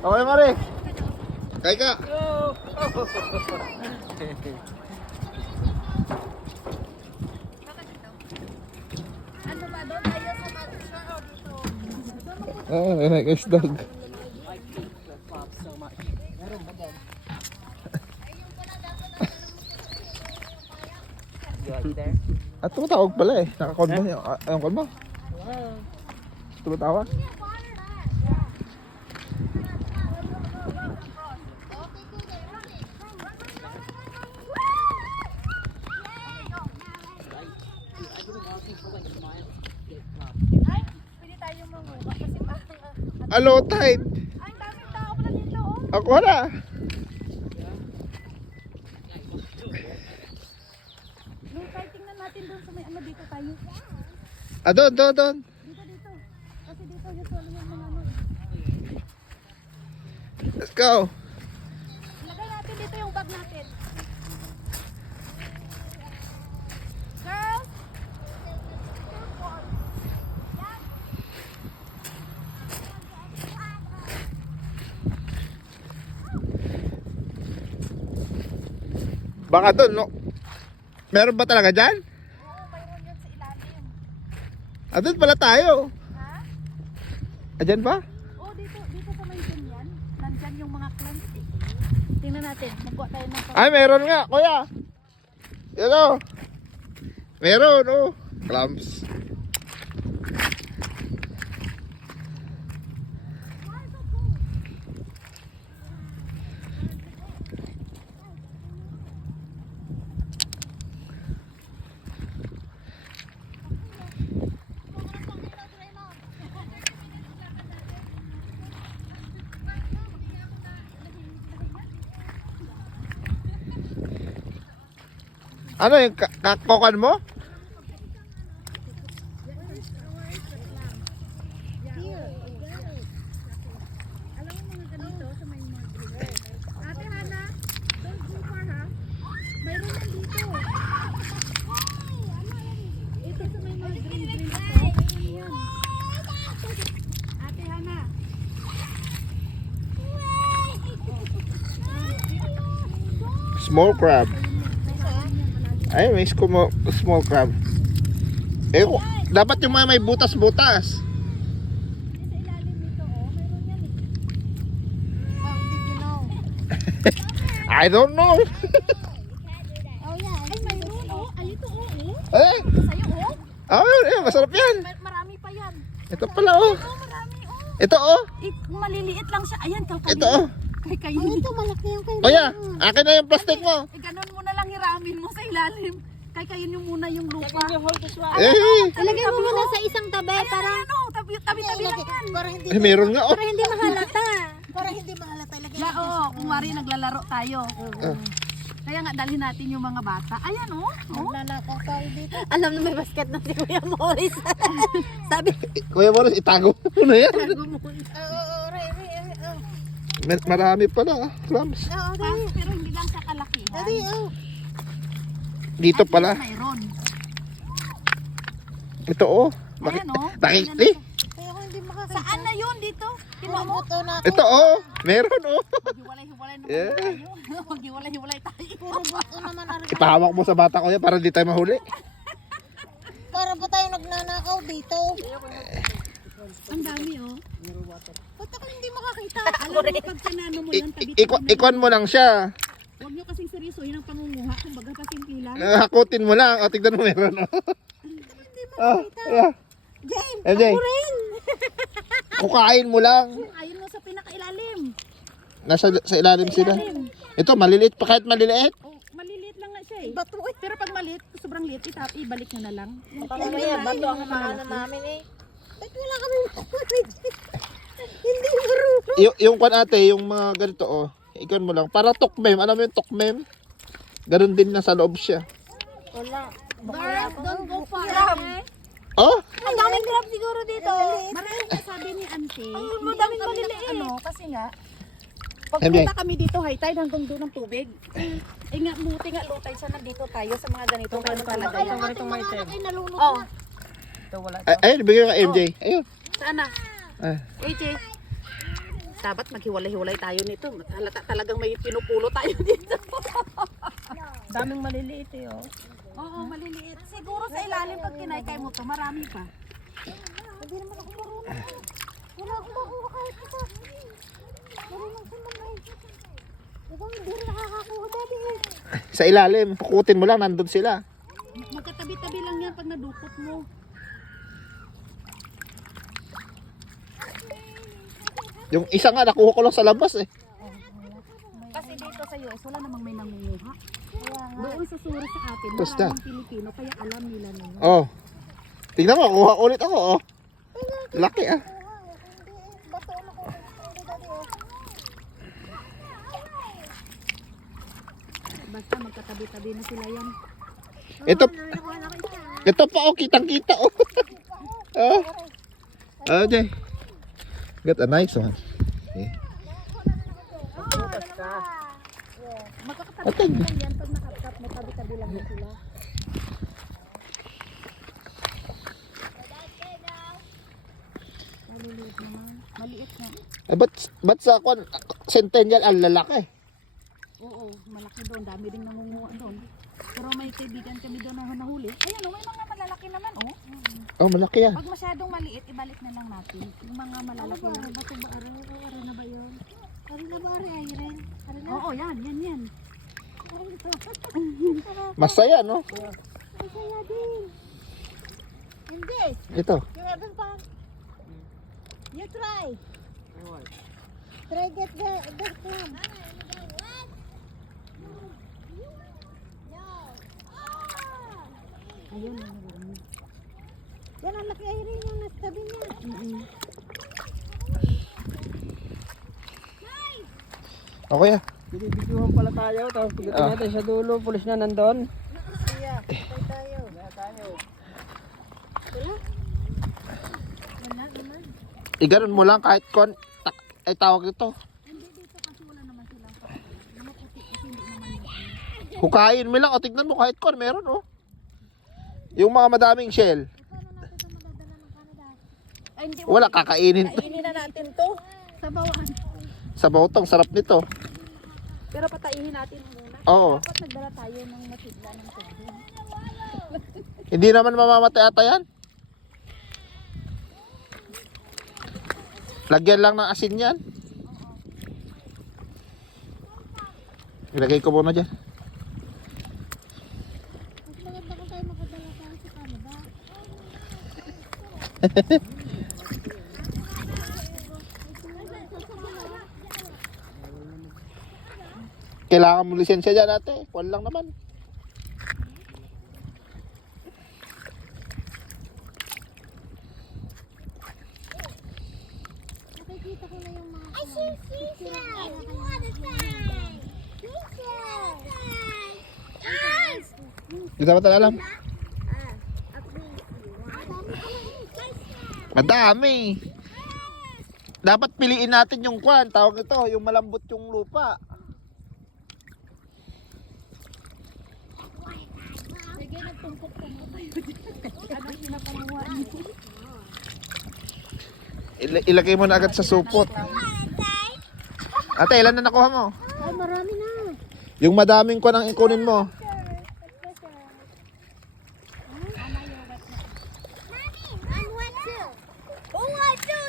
Okay, Mari. Kaya ka. Ano ba doon? Ayaw sa matisya o dito? Nice dog. At tumatawag pala eh. Naka-call mo niya. Anong call mo? Tumatawag? Ay, pwede tayo manguha kasi parang... Hello, Tide. Ay, daming tao pala dito oh. Ako na. Nung tayo tingnan natin doon sa may ano dito tayo. Doon. Dito. Kasi dito usually yung mga ano. Let's go. Lagay natin dito yung bag natin. Girls! Baka doon, no? Meron ba talaga dyan? Oo, mayroon yun sa ilalim. Doon pala tayo. Ha? Dyan ba? Oo, dito sa may yan. Nandyan yung mga clams eh. Tingnan natin, magkuha tayo ng Ay, meron nga, kuya. Yan o. Meron, oh. Clams. Ano yung kakokan mo? Alam mo mga ganito sa may mga green. Ate Hana, don't go far ha. Mayroon yan dito. Ito sa may mga green ito. Mayroon yan. Ate Hana. Small crab. Ay, may small crab. Eh, dapat yung mga may butas-butas. Sa ilalim nito oh, mayroon yan eh. How did you know? I don't know. Oh yeah. Ay mayroon oh. Ay ito oh. Eh, Sa'yo oh. yun, masarap yan. Marami pa yan. Ito pala, oh. Oh, marami oh. Ito, oh. Maliliit lang siya. Ayan, kalkalin. Ito, oh. Kay ito malaki yung kayo. Kuya, akin na yung plastic mo. Ganun mo na lang hiramin mo sa ilalim. Kay nyo muna yung lupa. Eh, Ilagay mo muna sa isang tabi para ano, tabi lang yan. Para hindi meron nga, oh. hindi mahalata. Para hindi mahalata lagay. Oo, kung wari naglalaro tayo. Kaya nga dalhin natin yung mga bata. Ayan oh. Nanakaw tayo dito. Alam na may basket na si Kuya Morris. Sabi, Kuya Morris, itago mo na yan. Marami pala, clams. Pero hindi lang siya kalaki. Dito pala. Mayroon. Ito, oh. Ayan oh. Eh, kaya ko hindi makakita. Saan na yun dito? Kinuha mo? ito, oh. Meron, oh. Maghiwalay-hiwalay naman Yeah. tayo. Maghiwalay-hiwalay tayo. Puro buto naman na rin. Ipahawak mo sa bata ko yan para di tayo mahuli. Para pa tayo nagnanakaw dito. Ang dami oh. Ba't ako hindi makakita? Alam mo pag kanano mo yan, tabi-tabi Ikon mo lang siya. Huwag nyo kasing seryosohin ang pangunguha. Kung baga pasimple lang. Hakutin mo lang. O, tignan mo meron, oh. Yeah. James, MJ, ako rin. kukain mo lang. Ayun mo sa pinakailalim. Sa ilalim sila. Ito, maliliit pa kahit maliliit. Oh, maliliit lang nga siya eh. Bato, Pero pag maliit, sobrang liit, ibalik nyo na lang. Yung Talaga pinaka- yan, bato ang yung maano malaki. namin eh. Ba't wala kami hindi marunong. Yung kwan ate, yung mga ganito, oh. Ikon mo lang. Para tukmem. Alam mo yung tukmem? Ganun din na sa loob siya. Wala. Girls, don't go far. Okay? Oh? Ang daming crab siguro dito. Marami na sabi ni auntie. madaming kami maliliit. Ano, kasi nga, MJ. pagpunta kami dito, high tide hanggang doon ng tubig. Eh nga, buti nga low tide sana dito tayo sa mga ganitong ano talaga Kaya yan. ang ating mga anak ay nalunod Oh, na. Ayun, bigyan ka MJ. Ayun. saan na? Ah. AJ. Dapat maghiwalay-hiwalay tayo nito. Halata talagang may pinupulo tayo dito. Daming maliliit eh, oh. Oo, maliliit. Siguro sa ilalim pag kinaykay mo to, marami pa. Hindi naman ako marunong. Wala akong makuha kahit isa. Marunong sa manay. Ikaw hindi rin nakakakuha dati eh. Sa ilalim, pukutin mo lang, nandun sila. Magkatabi-tabi lang yan pag nadukot mo. Yung isa nga, nakuha ko lang sa labas eh. Kasi dito sa US, wala namang may nangunguha. Doon sa suri sa atin, Tapos na. maraming Pilipino, kaya alam nila na yun. Oh. Tingnan mo, kuha ulit ako oh. Laki ah. Bato na ko. Hindi dati eh. Basta magkatabi-tabi na sila yan. Ito pa oh, kitang-kita oh. Oh. Okay. Got a nice one. Okay. Magkakatabi lang yan pag nakapkap mo, tabi-tabi lang na sila. Maliliit naman. Maliit na. Eh, ba't sa kwan, centennial ang lalaki? Oo, malaki doon. Dami rin nangunguha doon. Pero may kaibigan kami doon na nahuli. Ayan, may mga malalaki naman, oh. Oh, malaki ah. Pag masyadong maliit, ibalik na lang natin. Yung mga malalaki na. Bato ba araw? Araw na ba yun? Araw na ba araw? Ay rin. Araw na. Oo, yan. Masaya no? Ay kaya din. Hindi. Ito. Yung other pa. You try. Try get the clam. Ayun. Yan ang laki ay rin yung nasa tabi niya. Okay ah. Binibidyohan pala tayo, tapos pagdating natin sa dulo, pulis na nandun. Iya, patay tayo. Wala naman. Iganon mo lang kahit kon ay tawag ito. Hindi dito kasi wala naman silang maputi kasi hindi naman yung Hukayin mo lang o tignan mo kahit kon meron oh. Yung mga madaming shell. Paano natin ito madadala ng Canada? Ay, hindi Wala kakainin. Kainin na natin to. Sa bawan. Sa bautong sarap nito. Pero patayin natin muna. Oo. Dapat nagdala tayo ng masigla ng tubig. Hindi naman mamamatay ata yan. Lagyan lang ng asin yan. Ilagay ko muna dyan. Mas maganda kung tayo makadala tayo sa Canada. Kailangan mo lisensya dyan ate. Wala lang naman. Nakikita ko na yung mga picture ng kanya. Hindi dapat alam. Madami. Dapat piliin natin yung kwan. Tawag ito, yung malambot yung lupa. Sige, nagtungkot-tungkot tayo dito. Anong pinapanguha niyo? Ilagay mo na agad sa supot. Ate, ilan na nakuha mo? Ay, marami na. Yung madaming kwan ang ikunin mo. Who wants to?